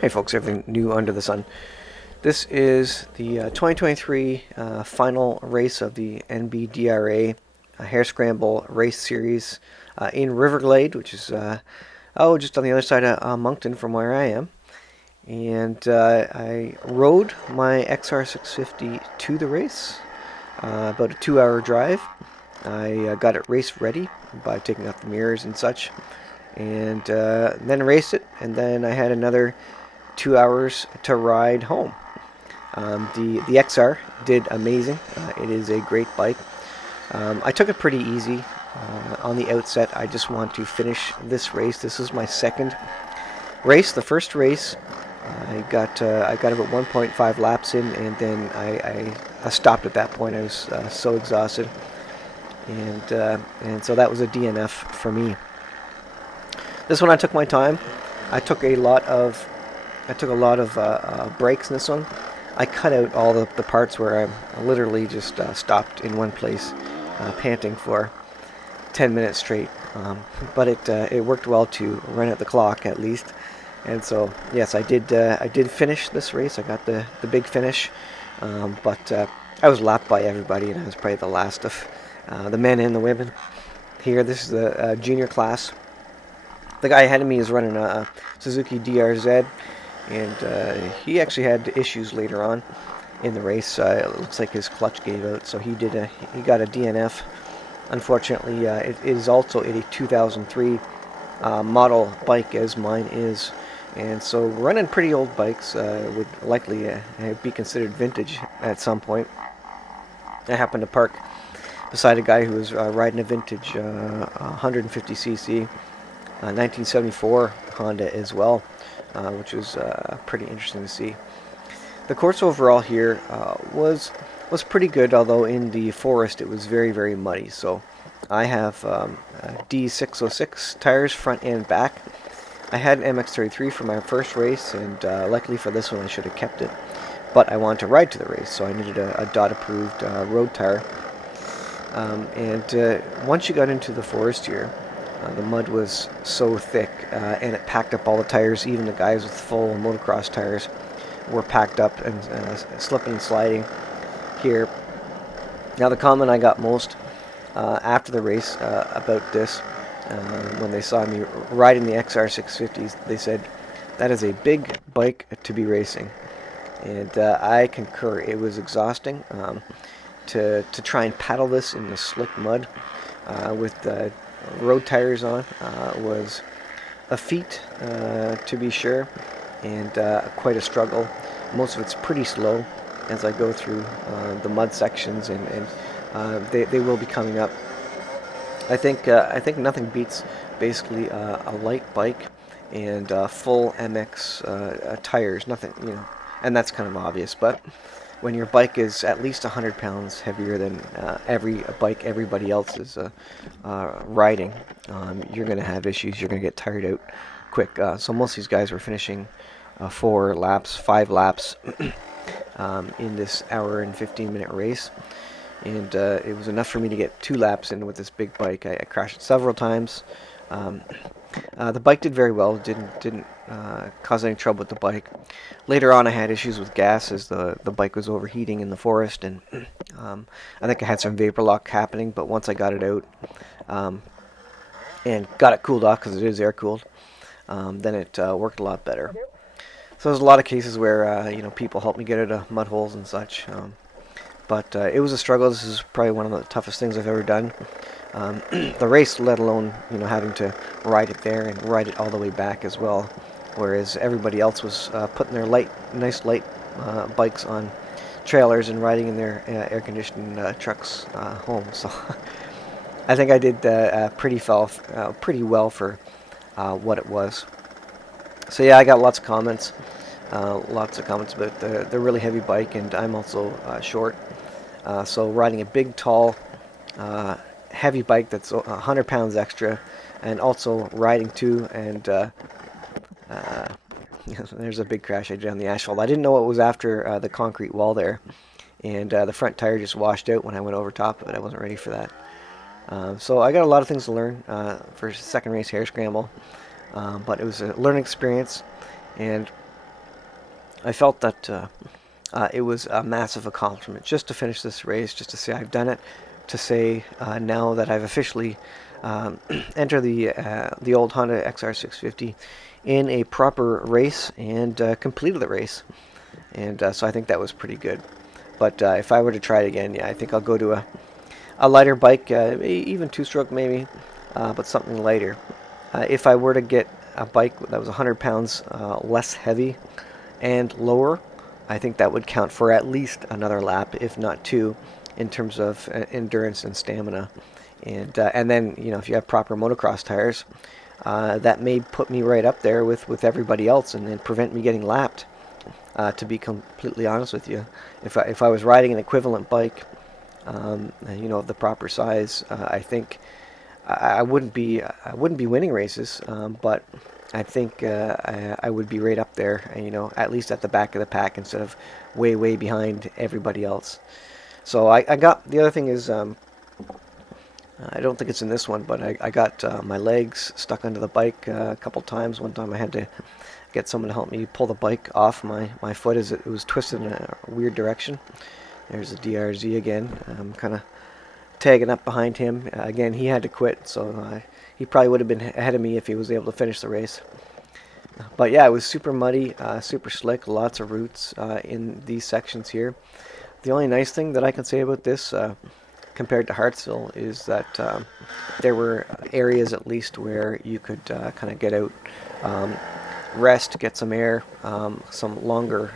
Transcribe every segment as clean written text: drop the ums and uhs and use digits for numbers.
Hey folks, everything new under the sun. This is the 2023 final race of the NBDRA Harescramble race series in Riverglade, which is just on the other side of Moncton from where I am. And I rode my XR650 to the race, about a 2-hour drive. I got it race ready by taking off the mirrors and such, and then raced it, and then I had another 2 hours to ride home. The XR did amazing. It is a great bike. I took it pretty easy on the outset. I just want to finish this race. This is my second race. The first race, I got about 1.5 laps in, and then I stopped at that point. I was so exhausted, and so that was a DNF for me. This one I took my time. I took a lot of breaks in this one. I cut out all the parts where I literally just stopped in one place, panting for 10 minutes straight. But it worked well to run out the clock at least. And so yes, I did finish this race. I got the big finish, but I was lapped by everybody, and I was probably the last of the men and the women here. This is the junior class. The guy ahead of me is running a Suzuki DRZ, and he actually had issues later on in the race. It looks like his clutch gave out, so he got a DNF. Unfortunately, it is also a 2003 model bike, as mine is, and so running pretty old bikes would likely be considered vintage at some point. I happened to park beside a guy who was riding a vintage 150cc 1974 Honda as well, which was pretty interesting to see. The course overall here was pretty good, although in the forest it was very, very muddy. So I have D606 tires front and back. I had an MX-33 for my first race, and luckily for this one I should have kept it. But I wanted to ride to the race, so I needed a DOT-approved road tire. And once you got into the forest here, the mud was so thick, and it packed up all the tires. Even the guys with full motocross tires were packed up and slipping and sliding here. Now, the comment I got most after the race about this, when they saw me riding the XR650s, they said, "That is a big bike to be racing." And I concur. It was exhausting to try and paddle this in the slick mud with the road tires on. Was a feat, to be sure, and quite a struggle. Most of it's pretty slow as I go through the mud sections, and they will be coming up. I think nothing beats basically a light bike and full MX tires. Nothing, and that's kind of obvious, but when your bike is at least 100 pounds heavier than every bike everybody else is riding, you're going to have issues. You're going to get tired out quick. So most of these guys were finishing 4 laps, 5 laps in this hour and 15-minute race. And it was enough for me to get 2 laps in with this big bike. I crashed several times. The bike did very well. Didn't cause any trouble with the bike. Later on, I had issues with gas as the bike was overheating in the forest, and I think I had some vapor lock happening. But once I got it out and got it cooled off, because it is air cooled, then it worked a lot better. So there's a lot of cases where people helped me get out of mud holes and such. But it was a struggle. This is probably one of the toughest things I've ever done. The race, let alone having to ride it there and ride it all the way back as well, whereas everybody else was putting their nice light bikes on trailers and riding in their air-conditioned trucks home. So I think I did pretty well for what it was. So yeah, I got lots of comments about the really heavy bike, and I'm also short. So riding a big, tall, heavy bike that's 100 pounds extra, and also riding too, and there's a big crash I did on the asphalt. I didn't know it was after the concrete wall there, and the front tire just washed out when I went over top of it. I wasn't ready for that. So I got a lot of things to learn for second race Harescramble, but it was a learning experience, and I felt that it was a massive accomplishment just to finish this race, just to say I've done it, to say now that I've officially entered the old Honda XR650 in a proper race and completed the race. And so I think that was pretty good. But if I were to try it again, yeah, I think I'll go to a lighter bike, even two-stroke maybe, but something lighter. If I were to get a bike that was 100 pounds less heavy and lower, I think that would count for at least another lap, if not two, in terms of endurance and stamina. And then, you know, if you have proper motocross tires, that may put me right up there with everybody else and prevent me getting lapped. To be completely honest with you, if I was riding an equivalent bike, you know, of the proper size, I think I wouldn't be winning races, but I think I would be right up there, you know, at least at the back of the pack instead of way behind everybody else. So I got, the other thing is, I don't think it's in this one, but I got my legs stuck under the bike a couple times. One time I had to get someone to help me pull the bike off my foot as it was twisted in a weird direction. There's the DRZ again. I'm kind of tagging up behind him. Again, he had to quit, so he probably would have been ahead of me if he was able to finish the race. But yeah, it was super muddy, super slick, lots of roots in these sections here. The only nice thing that I can say about this compared to Hartsville is that there were areas at least where you could kind of get out, rest, get some air, some longer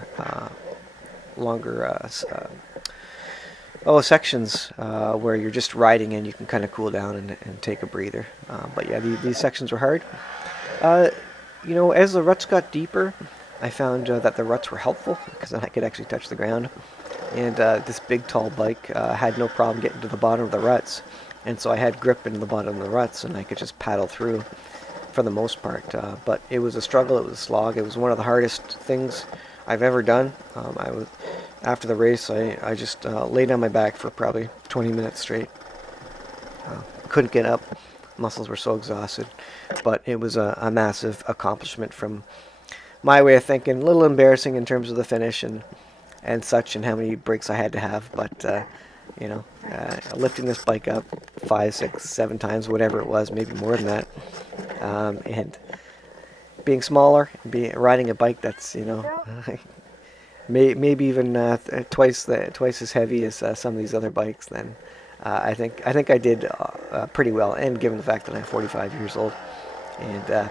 sections where you're just riding and you can kind of cool down and take a breather. But yeah, these sections were hard. You know, as the ruts got deeper, I found that the ruts were helpful because then I could actually touch the ground. And this big tall bike had no problem getting to the bottom of the ruts. And so I had grip into the bottom of the ruts and I could just paddle through for the most part. But it was a struggle, it was a slog. It was one of the hardest things I've ever done. After the race, I just laid on my back for probably 20 minutes straight. Couldn't get up. Muscles were so exhausted. But it was a massive accomplishment from my way of thinking. A little embarrassing in terms of the finish and such, and how many breaks I had to have. But, you know, lifting this bike up 5, 6, 7 times, whatever it was, maybe more than that. And being smaller, riding a bike that's, you know, maybe even twice as heavy as some of these other bikes, then I think I did pretty well. And given the fact that I'm 45 years old, and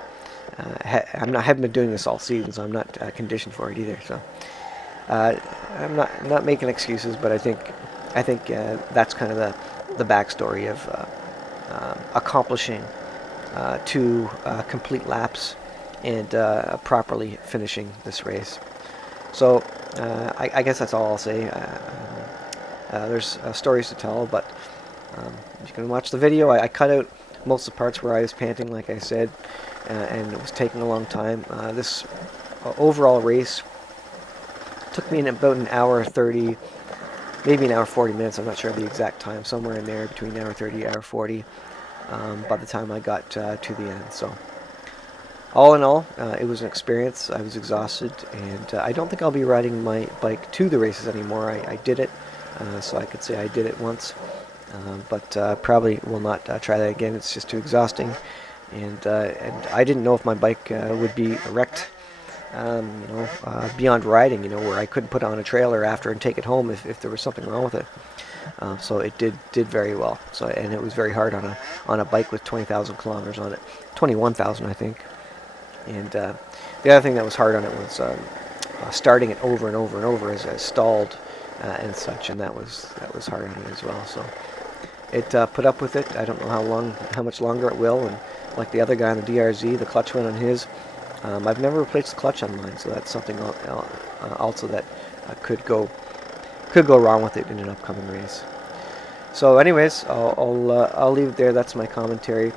haven't been doing this all season, so I'm not conditioned for it either. So I'm not making excuses, but I think that's kind of the backstory of accomplishing 2 complete laps and properly finishing this race. So I guess that's all I'll say. There's stories to tell, but you can watch the video. I cut out most of the parts where I was panting, like I said, and it was taking a long time. This overall race took me in about an hour 30, maybe an hour 40 minutes. I'm not sure of the exact time, somewhere in there between an hour 30 and hour 40 by the time I got to the end. So all in all, it was an experience. I was exhausted, and I don't think I'll be riding my bike to the races anymore. I did it, so I could say I did it once, but probably will not try that again. It's just too exhausting, and I didn't know if my bike would be wrecked, you know, beyond riding, you know, where I couldn't put on a trailer after and take it home if there was something wrong with it. So it did very well. So, and it was very hard on a bike with 20,000 kilometers on it, 21,000 I think. And the other thing that was hard on it was starting it over and over and over as I stalled and such, and that was hard on it as well. So it put up with it. I don't know how much longer it will. And like the other guy on the DRZ, the clutch went on his. I've never replaced the clutch on mine, so that's something also that could go wrong with it in an upcoming race. So, anyways, I'll leave it there. That's my commentary.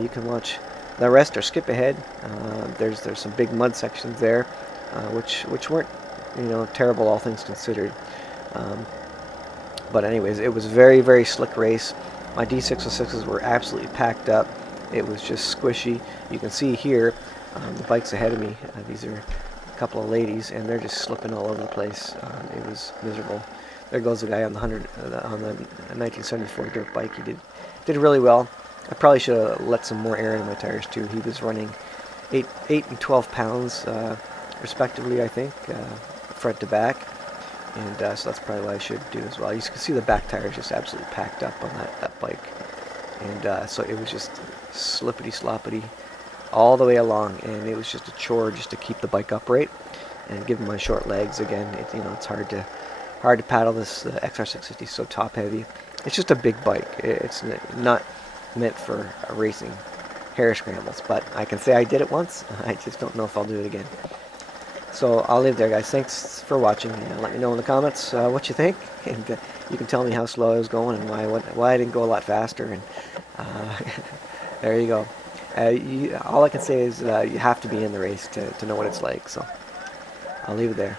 You can watch the rest or skip ahead. There's some big mud sections there, which weren't, you know, terrible all things considered. But anyways, it was a very slick race. My D606s were absolutely packed up. It was just squishy. You can see here the bikes ahead of me. These are couple of ladies, and they're just slipping all over the place. It was miserable. There goes the guy on the 1974 dirt bike. He did really well. I probably should have let some more air in my tires too. He was running 8 and 12 pounds respectively, I think, front to back, and so that's probably what I should do as well. You can see the back tires just absolutely packed up on that bike, and so it was just slippity sloppity all the way along, and it was just a chore just to keep the bike upright. And given my short legs, again, it's hard to paddle this XR650. So top heavy. It's just a big bike. It's not meant for racing hare scrambles, but I can say I did it once. I just don't know if I'll do it again. So I'll leave there, guys. Thanks for watching. Let me know in the comments what you think, and you can tell me how slow I was going and why I didn't go a lot faster. And there you go. All I can say is you have to be in the race to know what it's like. So I'll leave it there.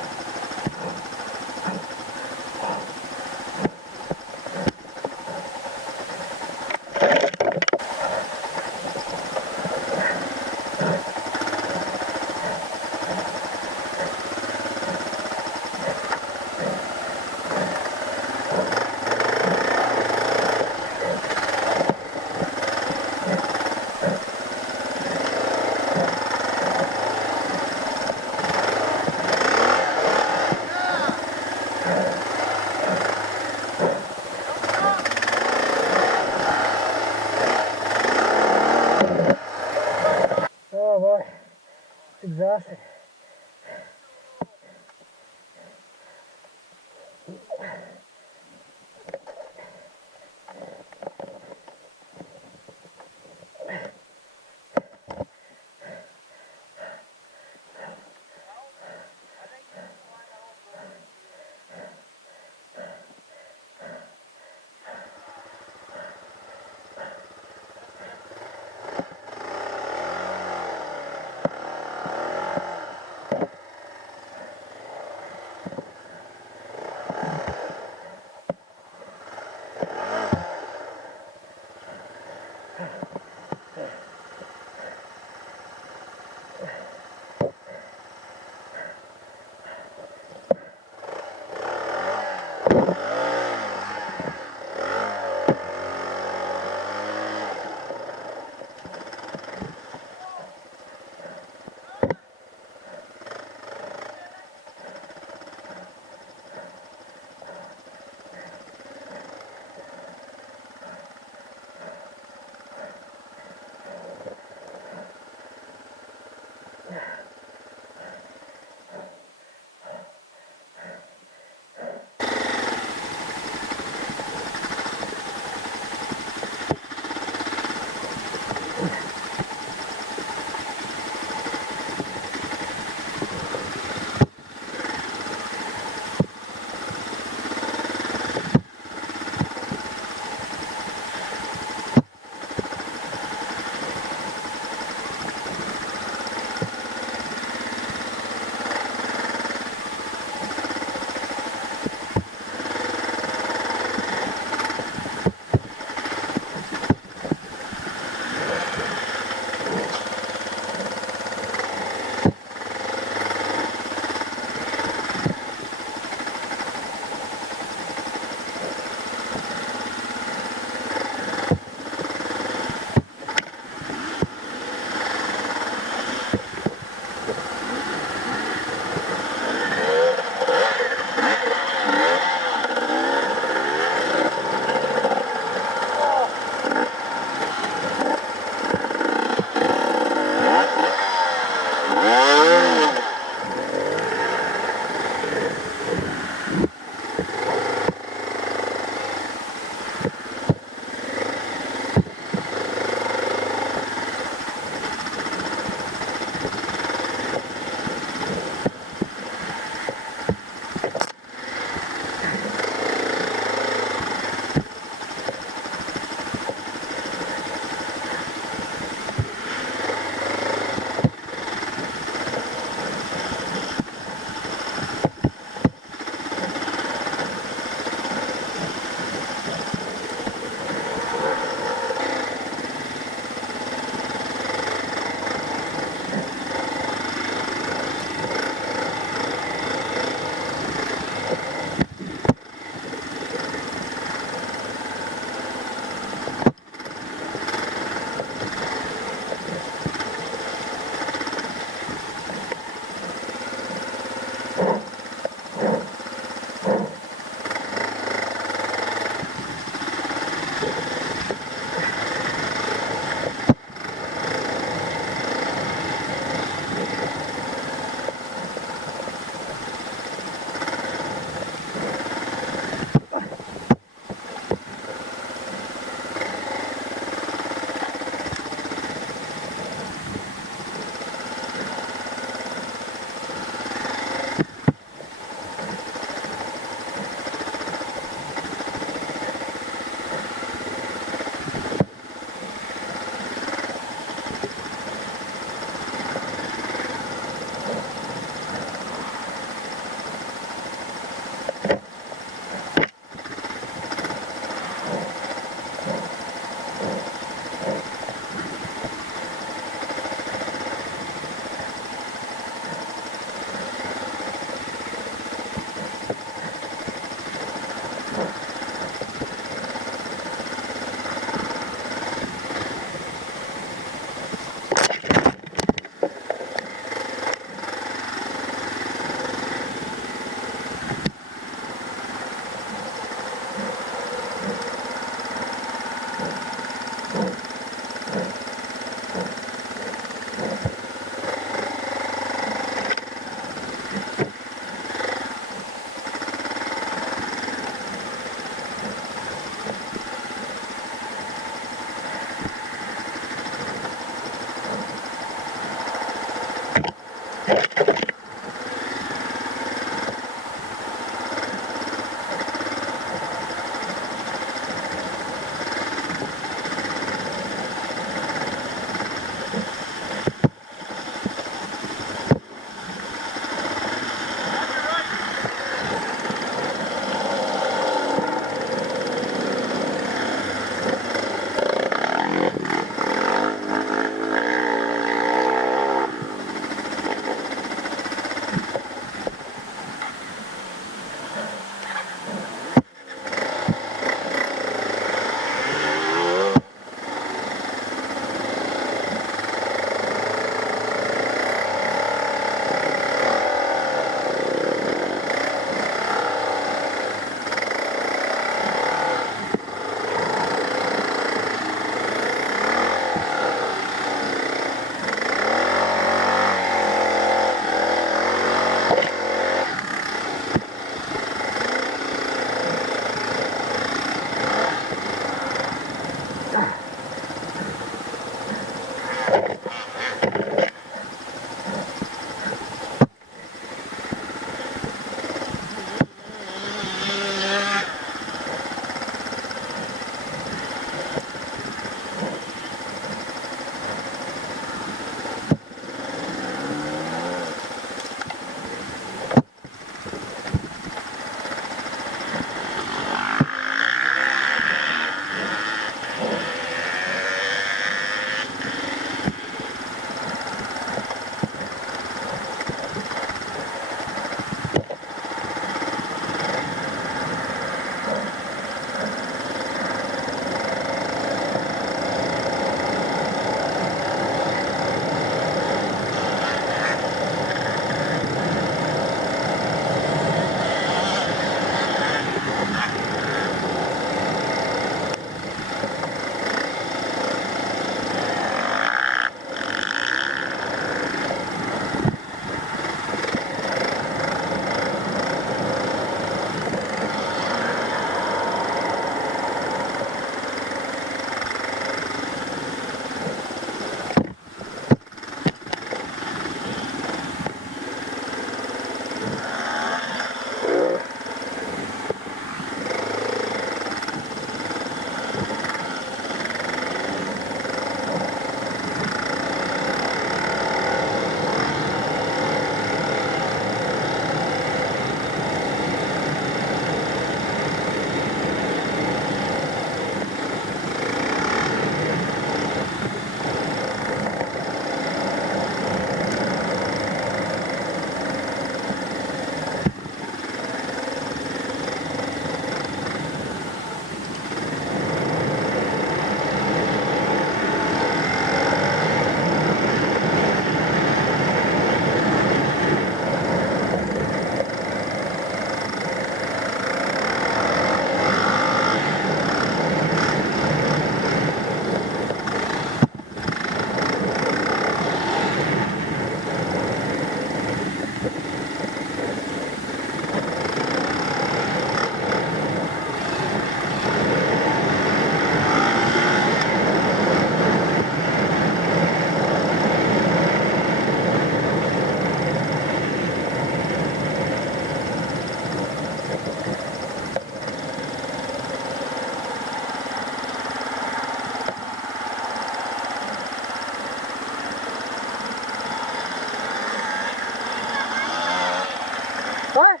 What?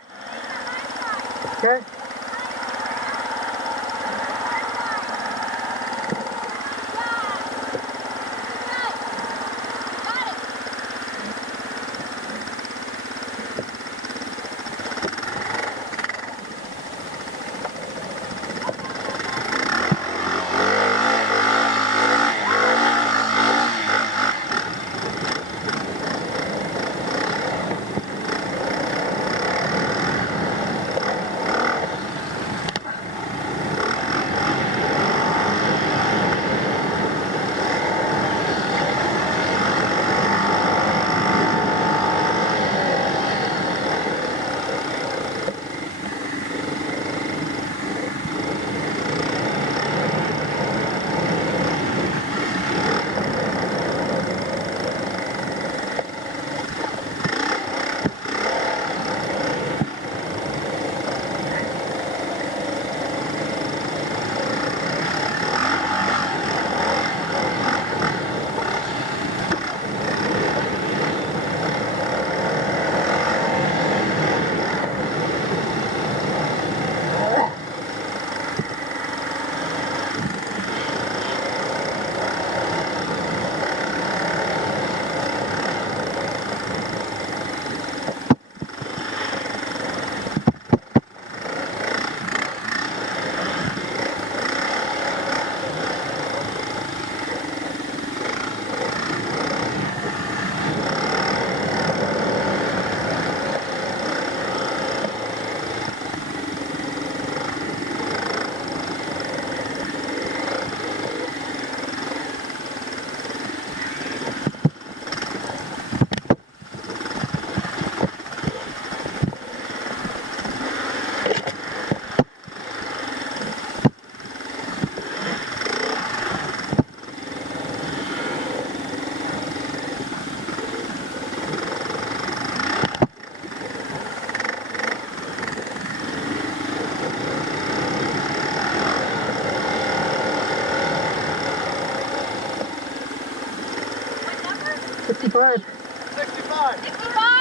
Okay. 65. 65. 65.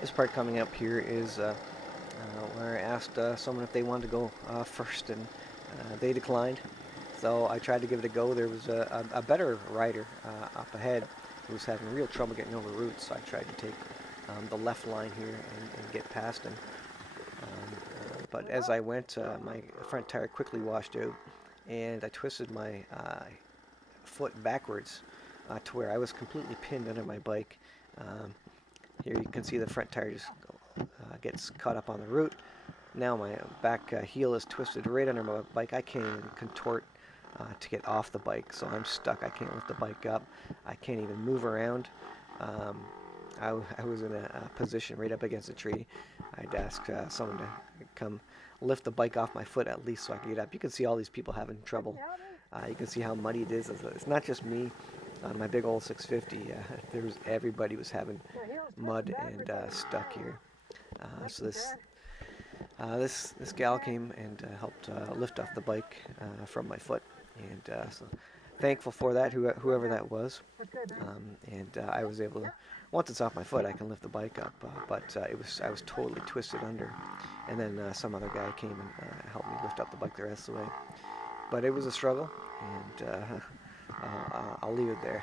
This part coming up here is where I asked someone if they wanted to go first, and they declined. So I tried to give it a go. There was a better rider up ahead who was having real trouble getting over roots. So I tried to take the left line here and get past him. But as I went, my front tire quickly washed out, and I twisted my foot backwards to where I was completely pinned under my bike. Here you can see the front tire just gets caught up on the root. Now my back heel is twisted right under my bike. I can't even contort to get off the bike, so I'm stuck. I can't lift the bike up. I can't even move around. I was in a position right up against a tree. I'd ask someone to come lift the bike off my foot at least so I could get up. You can see all these people having trouble. You can see how muddy it is. It's not just me on my big old 650. Everybody was having mud and stuck here. So this gal came and helped lift off the bike from my foot, and so thankful for that, whoever that was. And I was able to, once it's off my foot, I can lift the bike up. But I was totally twisted under, and then some other guy came and helped me lift up the bike the rest of the way. But it was a struggle, and I'll leave it there.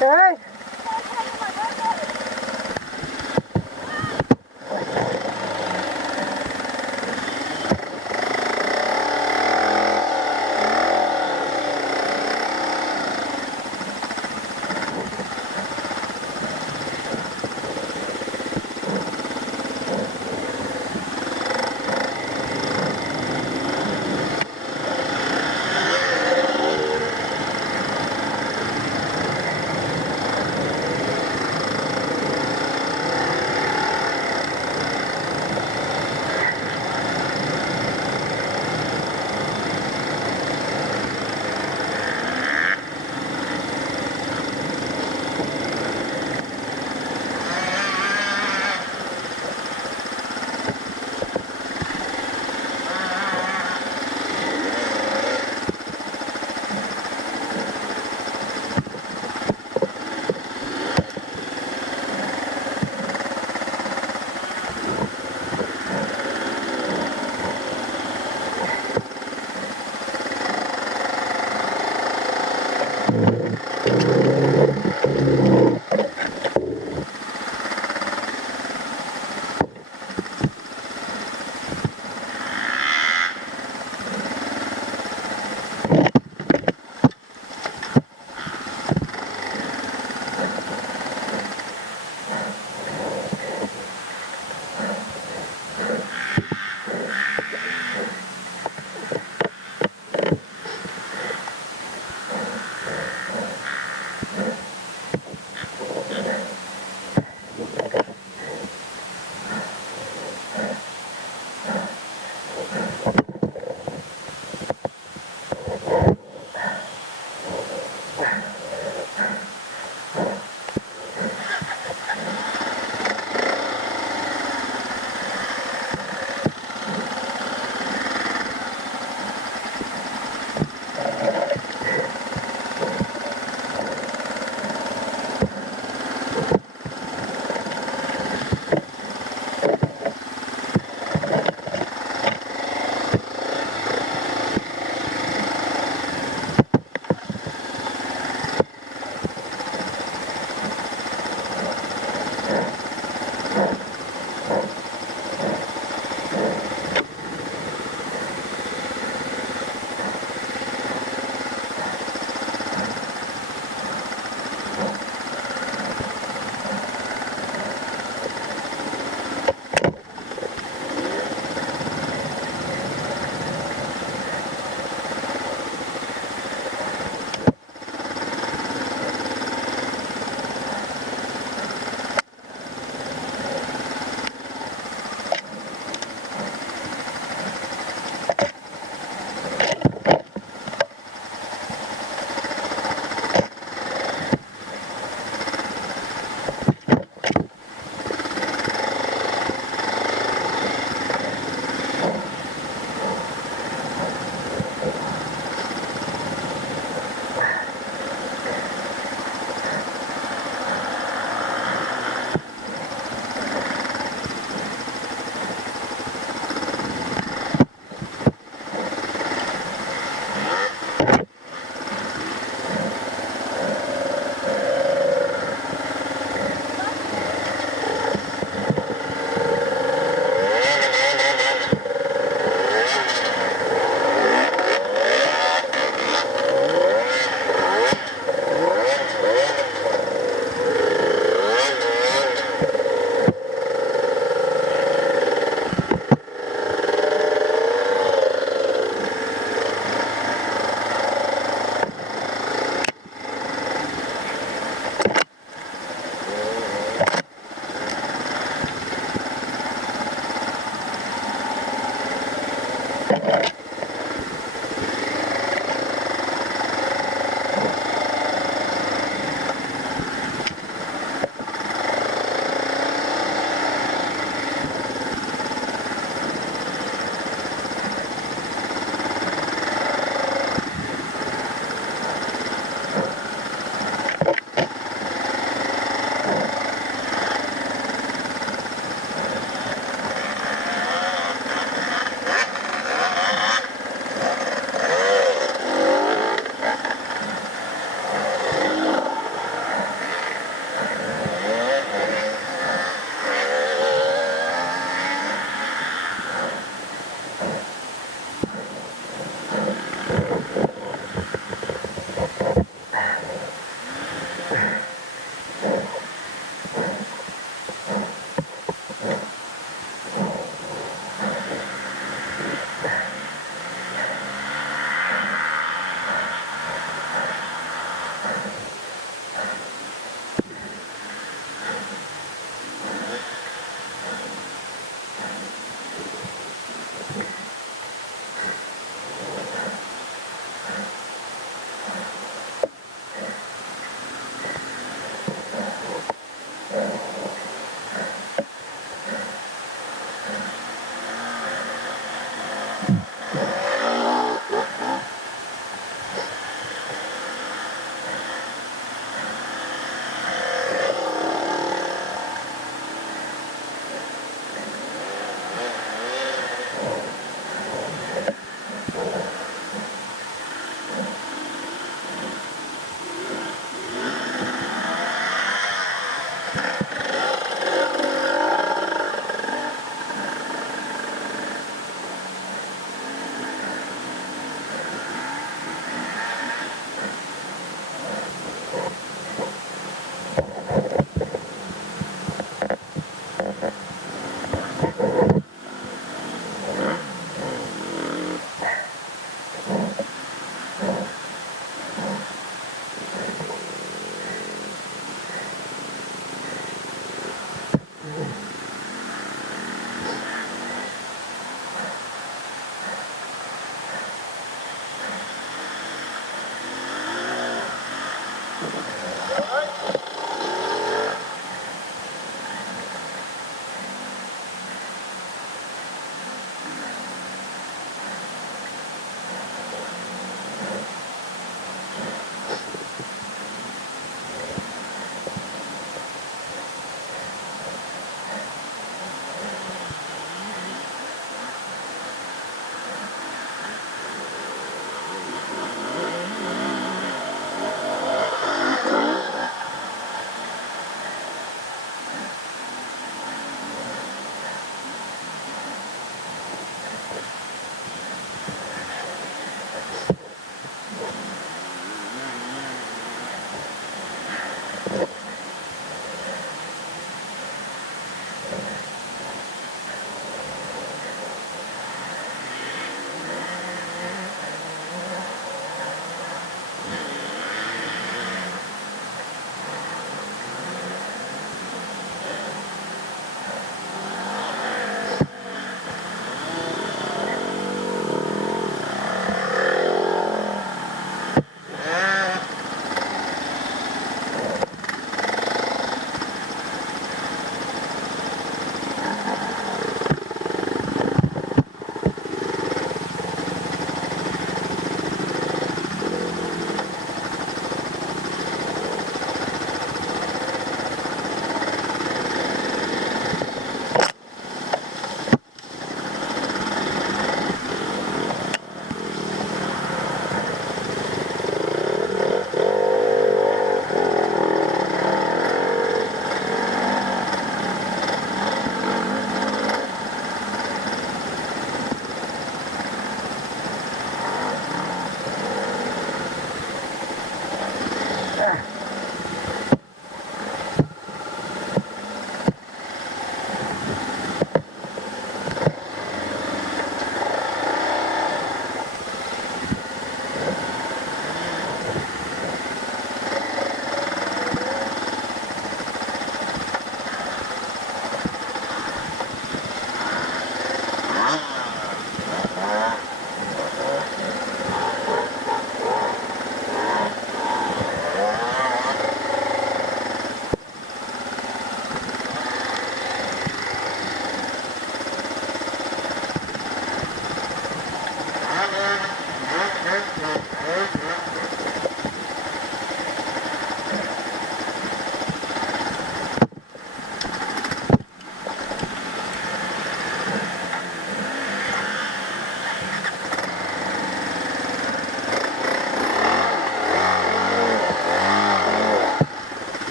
Hey!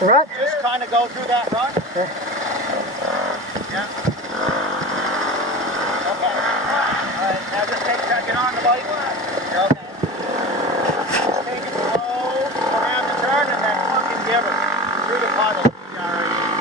Run? Just kind of go through that run. Yeah. Yeah. Okay. Alright, now just get on the bike. You're okay. Just take it slow around the turn and then fucking give it through the puddle. Yeah, alright.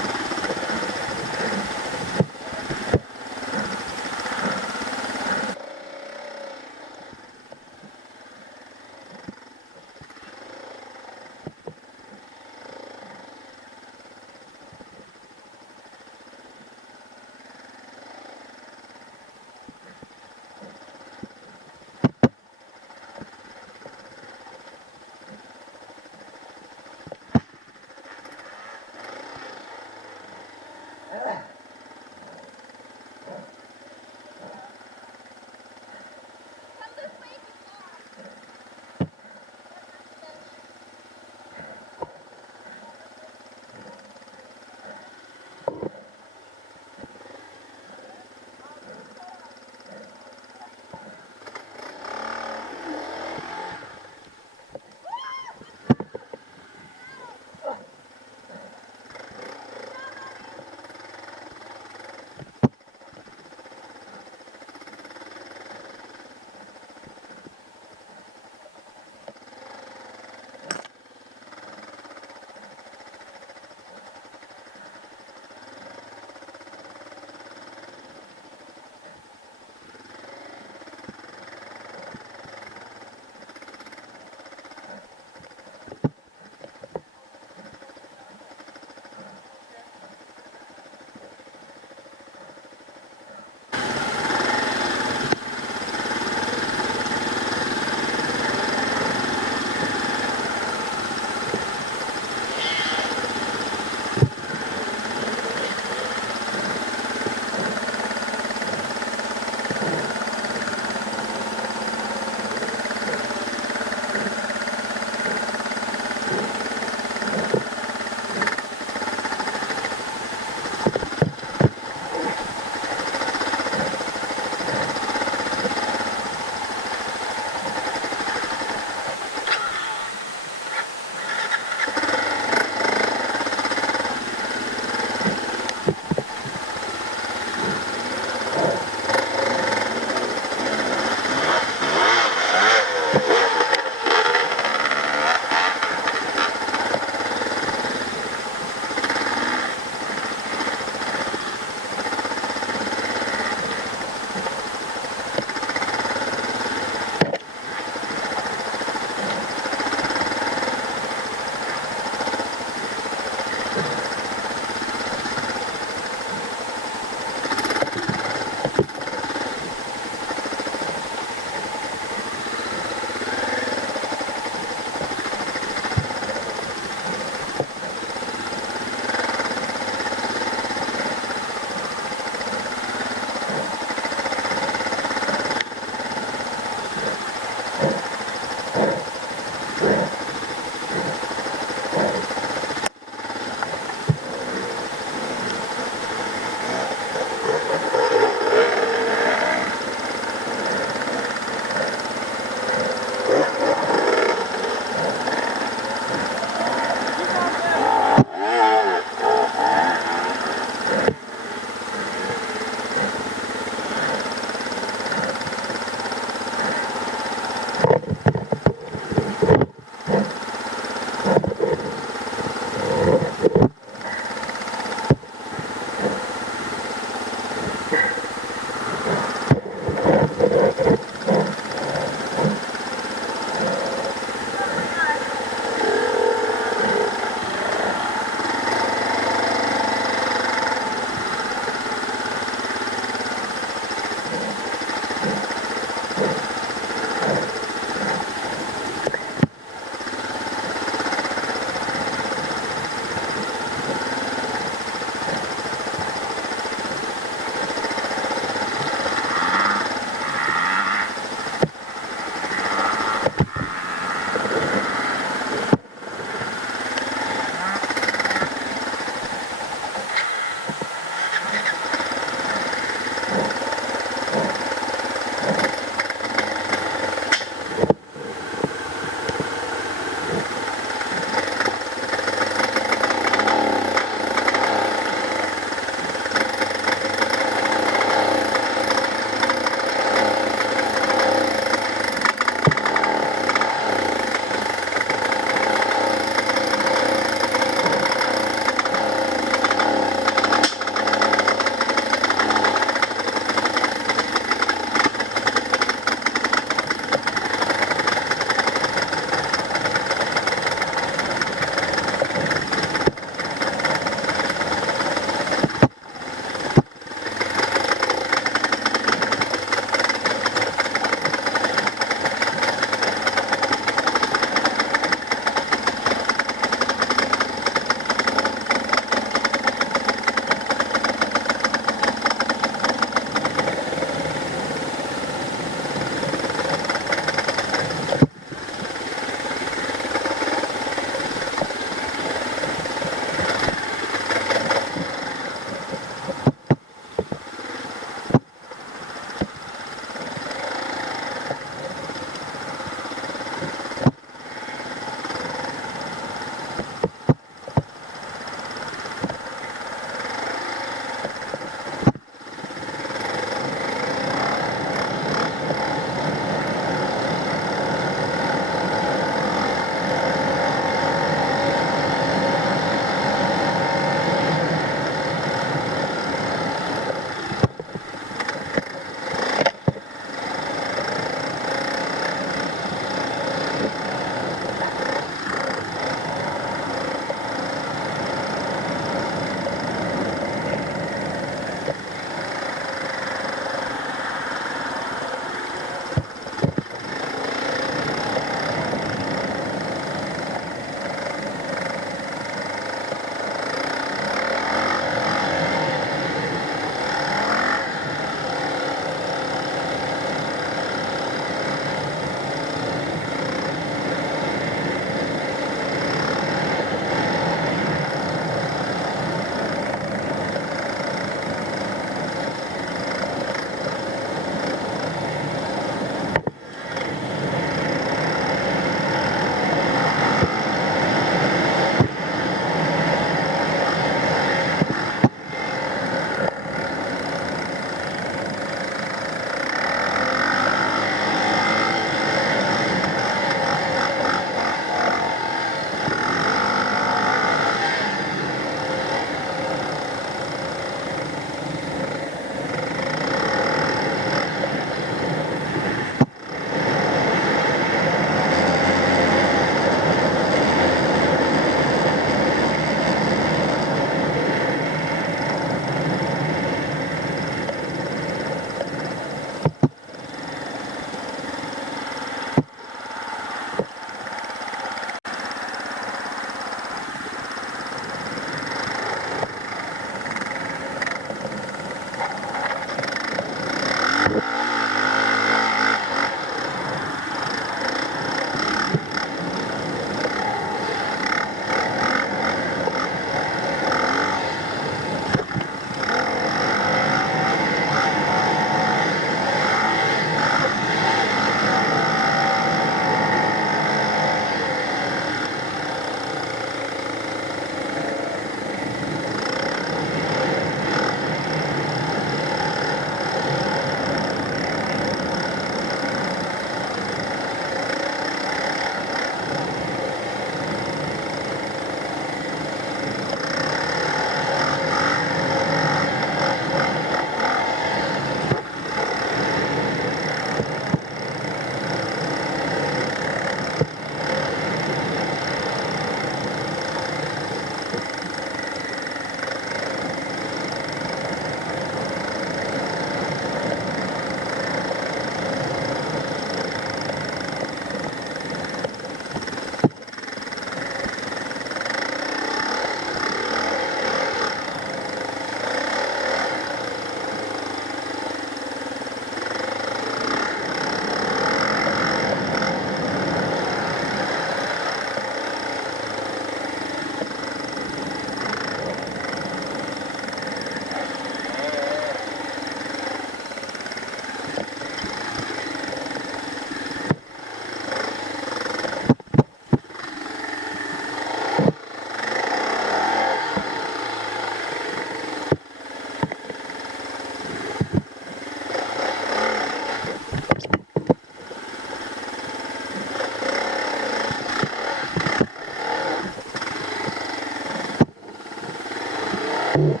Oh,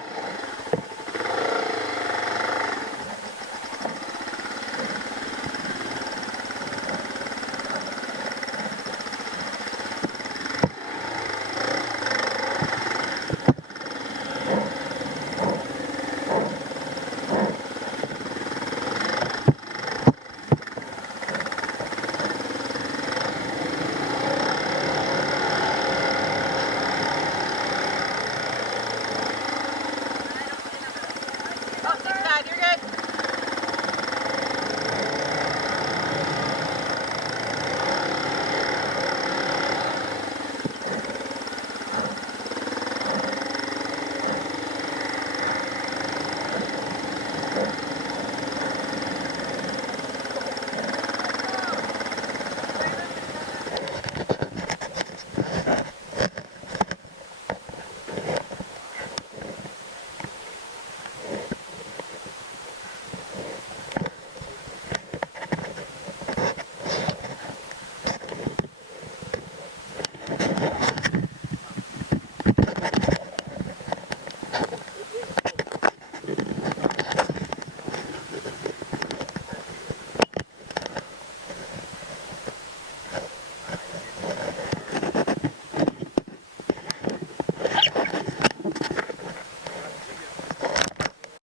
6 5, you're good.